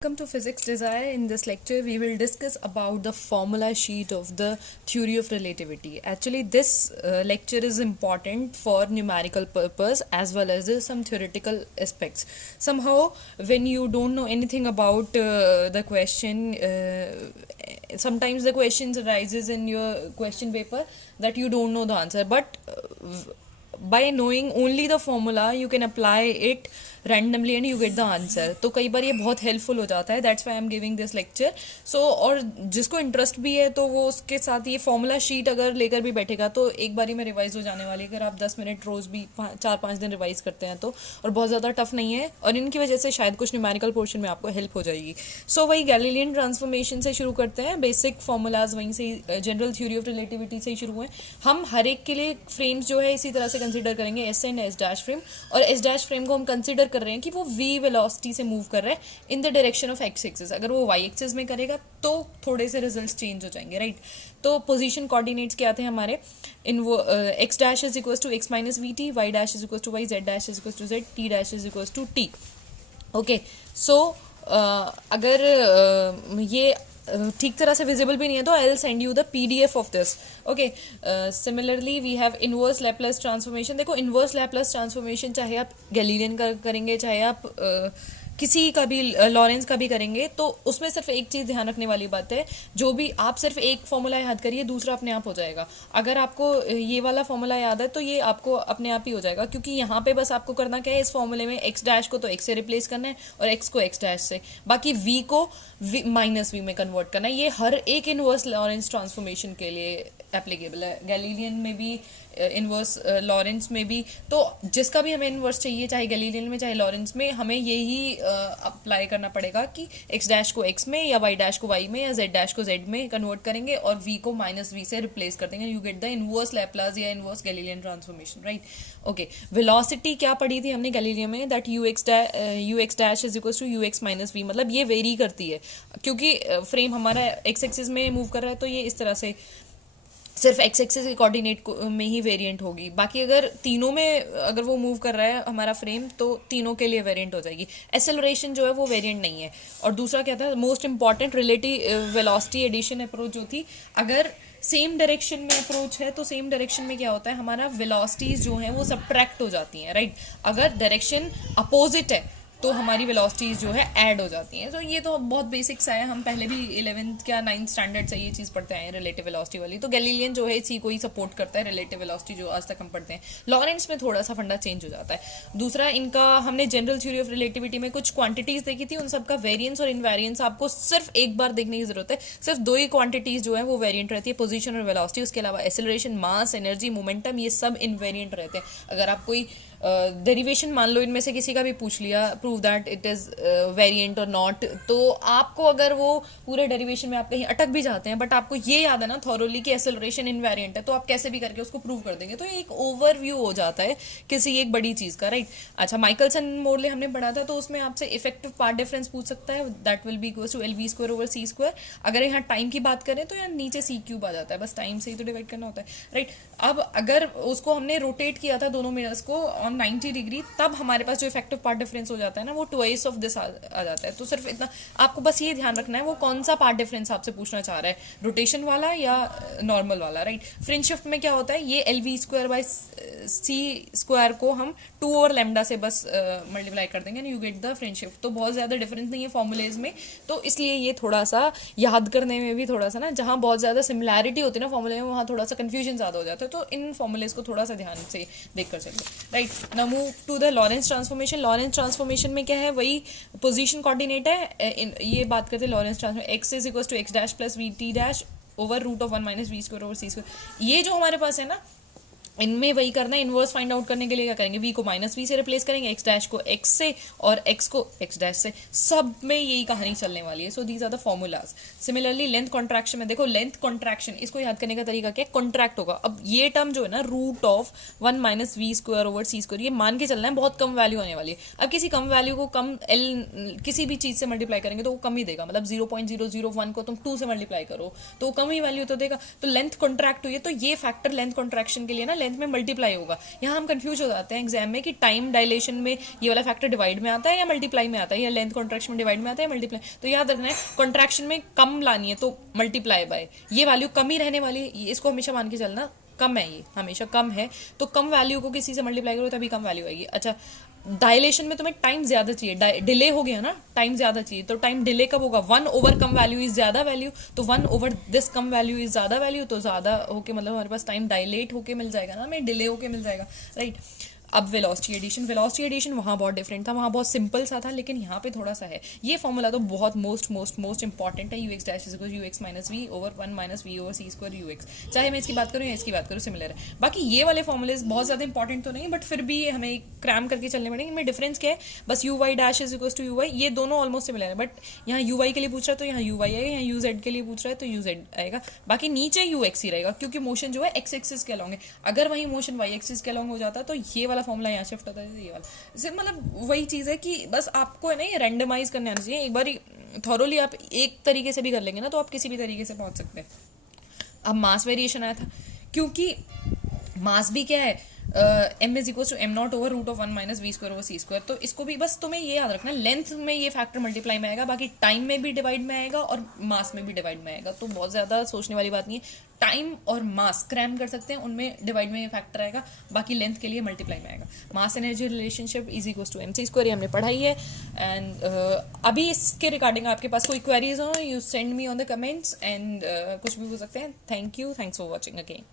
Welcome to Physics Desire. In this lecture, we will discuss about the formula sheet of the theory of relativity. Actually, this lecture is important for numerical purpose as well as some theoretical aspects. Somehow, when you don't know anything about the question, sometimes the questions arises in your question paper that you don't know the answer. But by knowing only the formula, you can apply it randomly and you get the answer. तो कई बार ये बहुत helpful हो जाता है. That's why I am giving this lecture. So और जिसको interest भी है तो वो उसके साथ ये फॉर्मूला शीट अगर लेकर भी बैठेगा तो एक बारी में रिवाइज हो जाने वाली है. अगर आप 10 मिनट रोज भी 4-5 दिन रिवाइज करते हैं तो, और बहुत ज़्यादा टफ नहीं है, और इनकी वजह से शायद कुछ न्यूमेरिकल पोर्शन में आपको हेल्प हो जाएगी. सो वही गैलीलियन ट्रांसफॉर्मेशन से शुरू करते हैं. बेसिक फॉर्मूलाज वहीं से, जनरल थ्योरी ऑफ रिलेटिविटी से ही शुरू हुए. हम हर एक के लिए फ्रेम्स जो है इसी तरह से कंसिडर करेंगे, S and S dash frame. और एस डैश फ्रेम को हम कंसिडर कर रहे हैं कि वो v वेलोसिटी से मूव कर रहा है in the direction of x axis. अगर वो y एक्सिस में करेगा तो थोड़े से रिजल्ट्स चेंज हो जाएंगे, राइट. तो पोजीशन कोऑर्डिनेट्स क्या आते हैं हमारे, इन वो x dash is equal to x minus v t, y dash is equal to y, z dash is equal to z, t dash is equal to t. Okay, so अगर ये ठीक तरह से विजिबल भी नहीं है तो I will send you the PDF of this. Okay, similarly we have inverse Laplace transformation. देखो, इनवर्स लैपलेस ट्रांसफॉर्मेशन चाहे आप गैलीलियन का करेंगे, चाहे आप किसी का भी, लॉरेंस का भी करेंगे, तो उसमें सिर्फ एक चीज़ ध्यान रखने वाली बात है, जो भी आप सिर्फ एक फॉर्मूला याद करिए, दूसरा अपने आप हो जाएगा. अगर आपको ये वाला फॉर्मूला याद है तो ये आपको अपने आप ही हो जाएगा, क्योंकि यहाँ पे बस आपको करना क्या है, इस फॉर्मूले में एक्स डैश को तो एक्स से रिप्लेस करना है और एक्स को एक्स डैश से, बाकी वी को माइनस वी में कन्वर्ट करना है. ये हर एक इनवर्स लॉरेंस ट्रांसफॉर्मेशन के लिए एप्लीकेबल है, गैलीलियन में भी, इनवर्स लॉरेंस में भी. तो जिसका भी हमें इनवर्स चाहिए, चाहे गैलीलियन में चाहे लॉरेंस में, हमें यही अप्लाई करना पड़ेगा कि एक्स डैश को एक्स में, या वाई डैश को वाई में, या जेड डैश को जेड में कन्वर्ट करेंगे और वी को माइनस वी से रिप्लेस कर देंगे. You get the inverse Laplace या inverse Galilean transformation, right. Okay, velocity क्या पढ़ी थी हमने गैलीलियन में, that u x dash is equal to u x minus v. मतलब ये वेरी करती है, क्योंकि फ्रेम हमारा एक्स एक्सिस में मूव कर रहा है, तो ये इस तरह से सिर्फ एक्स एक्सिस के कोऑर्डिनेट में ही वेरिएंट होगी. बाकी अगर तीनों में अगर वो मूव कर रहा है हमारा फ्रेम, तो तीनों के लिए वेरिएंट हो जाएगी. एक्सेलरेशन जो है वो वेरिएंट नहीं है. और दूसरा क्या था, most important, relative velocity addition approach जो थी. अगर सेम डायरेक्शन में अप्रोच है तो सेम डायरेक्शन में क्या होता है, हमारा वेलोसिटीज जो हैं वो सब्ट्रैक्ट हो जाती हैं, राइट. अगर डायरेक्शन अपोजिट है तो हमारी वेलोसिटीज जो है ऐड हो जाती हैं. तो ये तो बहुत बेसिक्स है, हम पहले भी 11th या 9th स्टैंडर्ड से ये चीज़ पढ़ते आए हैं, रिलेटिव वेलोसिटी वाली. तो गैलीलियन जो है इसी को ही सपोर्ट करता है, रिलेटिव वेलोसिटी जो आज तक हम पढ़ते हैं. लॉरेंस में थोड़ा सा फंडा चेंज हो जाता है. दूसरा, इनका हमने जनरल थ्योरी ऑफ रिलेटिविटी में कुछ क्वांटिटीज देखी थी, उन सबका वेरिएंस और इनवेरिएंस आपको सिर्फ एक बार देखने की जरूरत है. सिर्फ दो ही क्वांटिटीज जो है वो वेरिएंट रहती है, पोजीशन और वेलोसिटी. उसके अलावा एक्सेलरेशन, मास, एनर्जी, मोमेंटम, ये सब इनवेरिएंट रहते हैं. अगर आप कोई डेरिवेशन मान लो इनमें से किसी का भी पूछ लिया, prove that it is variant और नॉट, तो आपको अगर वो पूरे डेरिवेशन में आप कहीं अटक भी जाते हैं, बट आपको ये याद है ना थॉरोली कि एक्सेलरेशन इनवेरिएंट है, तो आप कैसे भी करके उसको प्रूव कर देंगे. तो एक ओवरव्यू हो जाता है किसी एक बड़ी चीज का, राइट. अच्छा, माइकलसन मोरले हमने पढ़ा था, तो उसमें आपसे इफेक्टिव पार्ट डिफरेंस पूछ सकता है, that will be equal to L v square over c square. अगर यहाँ टाइम की बात करें तो यहाँ नीचे सी क्यूब आ जाता है, बस टाइम से ही तो डिवाइड करना होता है, राइट. अब अगर उसको हमने रोटेट किया था दोनों मिरर्स को 90 डिग्री, तब हमारे पास जो इफेक्टिव पार्ट डिफरेंस हो जाता है ना, वो ट्वाइस ऑफ दिस आ जाता है. तो सिर्फ इतना आपको बस ये ध्यान रखना है, वो कौन सा पार्ट डिफरेंस आपसे पूछना चाह रहा है, रोटेशन वाला या नॉर्मल वाला, राइट. फ्रिंज शिफ्ट में क्या होता है, ये L v square by c square को हम 2 ओवर लैम्डा से बस मल्टीप्लाई कर देंगे, you get the fringe shift. तो बहुत ज्यादा डिफरेंस नहीं है फॉर्मूलेज में, तो इसलिए ये थोड़ा सा याद करने में भी थोड़ा सा ना, जहां बहुत ज्यादा सिमिलैरिटी होती है ना फॉर्मूले में, वहां थोड़ा सा कंफ्यूजन ज्यादा हो जाता है. तो इन फॉर्मूलेज को थोड़ा सा ध्यान से देख कर चलिए, right. Now move to the Lorentz transformation. Lorentz transformation में क्या है, वही पोजीशन कोऑर्डिनेट है. ये बात करते हैं Lorentz transformation, x is equal to x dash plus v t dash over root of 1 minus v square over c square. ये जो हमारे पास है ना, इनमें वही करना है. इनवर्स फाइंड आउट करने के लिए क्या करेंगे, वी को माइनस वी से रिप्लेस करेंगे, एक्स डैश को एक्स से और एक्स को एक्स डैश से. सब में यही कहानी चलने वाली है. So these are the formulas. Similarly length contraction में देखो, लेंथ कॉन्ट्रैक्शन, इसको याद करने का तरीका क्या है, कॉन्ट्रैक्ट होगा. अब ये टर्म जो है ना, root of 1 minus v square over c square, ये मान के चलना है बहुत कम वैल्यू आने वाली है. अब किसी कम वैल्यू को कम एल किसी भी चीज से मल्टीप्लाई करेंगे तो वो कम ही देगा. मतलब 0.001 को तुम 2 से मल्टीप्लाई करो तो कम ही वैल्यू तो देगा. तो लेंथ कॉन्ट्रैक्ट हुई है, तो ये फैक्टर लेंथ कॉन्ट्रैक्शन के लिए ना लेंथ में मल्टीप्लाई होगा। यहाँ हम कंफ्यूज हो जाते हैं एग्जाम में कि टाइम डायलेशन में ये वाला फैक्टर डिवाइड में आता है या मल्टीप्लाई में आता है, या लेंथ कॉन्ट्रैक्शन में डिवाइड में आता है या मल्टीप्लाई। तो याद रखना है कॉन्ट्रैक्शन में कम लानी है तो मल्टीप्लाई बाय, ये वैल्यू कम ही रहने वाली है, इसको हमेशा मान के चलना कम है, ये हमेशा कम है, तो कम वैल्यू को किसी से मल्टीप्लाई करो तभी कम वैल्यू आएगी। अच्छा, डायलेशन में तुम्हें टाइम ज्यादा चाहिए, डिले हो गया ना, टाइम ज्यादा चाहिए, तो टाइम डिले कब होगा, 1 ओवर कम वैल्यू इज ज्यादा वैल्यू, तो 1 over this come value is ज्यादा वैल्यू, तो ज्यादा होके मतलब हमारे पास टाइम डायलेट होके मिल जाएगा ना, हमें डिले होके मिल जाएगा, राइट। अब वेलोसिटी एडिशन वहाँ बहुत डिफरेंट था, वहाँ बहुत सिंपल सा था, लेकिन यहाँ पे थोड़ा सा है। ये फॉर्मूला तो बहुत मोस्ट इंपॉर्टेंट है, ux dash is ux minus v over 1 minus v over c square ux, चाहे मैं इसकी बात करूँ या इसकी बात करूँ सिमिलर है। बाकी ये वाले फॉर्मूलेज बहुत ज़्यादा इंपॉर्टेंट तो नहीं, बट फिर भी हमें क्रैम करके चलने पड़ेंगे। इनमें डिफरेंस क्या है, बस uy dash is equal to uy, ये दोनों ऑलमोस्ट सिमिलर है, बट यहाँ uy के लिए पूछ रहा है तो यहाँ uy आएगा, यहाँ uz के लिए पूछ रहा है तो uz आएगा, बाकी नीचे ux ही रहेगा, क्योंकि मोशन जो है x एक्सिस के अलॉन्ग है। अगर वही मोशन y एक्सिस के अलॉन्ग हो जाता तो ये वाला फॉर्मूला यहाँ शिफ्ट होता, ये वाला मतलब वही चीज है कि बस आपको है ना ये रैंडमाइज करने आना चाहिए। एक बार थॉरोली आप एक तरीके से भी कर लेंगे ना तो आप किसी भी तरीके से पहुंच सकते हैं। अब मास वेरिएशन आया था, क्योंकि मास भी क्या है, m is equal to m not over root of 1 minus v square over c square, तो इसको भी बस तुम्हें ये याद रखना, लेंथ में ये फैक्टर मल्टीप्लाई में आएगा, बाकी टाइम में भी डिवाइड में आएगा और मास में भी डिवाइड में आएगा, तो बहुत ज्यादा सोचने वाली बात नहीं है। टाइम और मास क्रैम कर सकते हैं, उनमें डिवाइड में ये फैक्टर आएगा, बाकी लेंथ के लिए मल्टीप्लाई में आएगा। Mass energy relationship is equal to mc square, हमने पढ़ाई है। एंड अभी इसके रिगार्डिंग आपके पास कोई क्वेरीज हो, you send me on the comments, and कुछ भी हो सकते हैं। Thank you, thanks for watching again.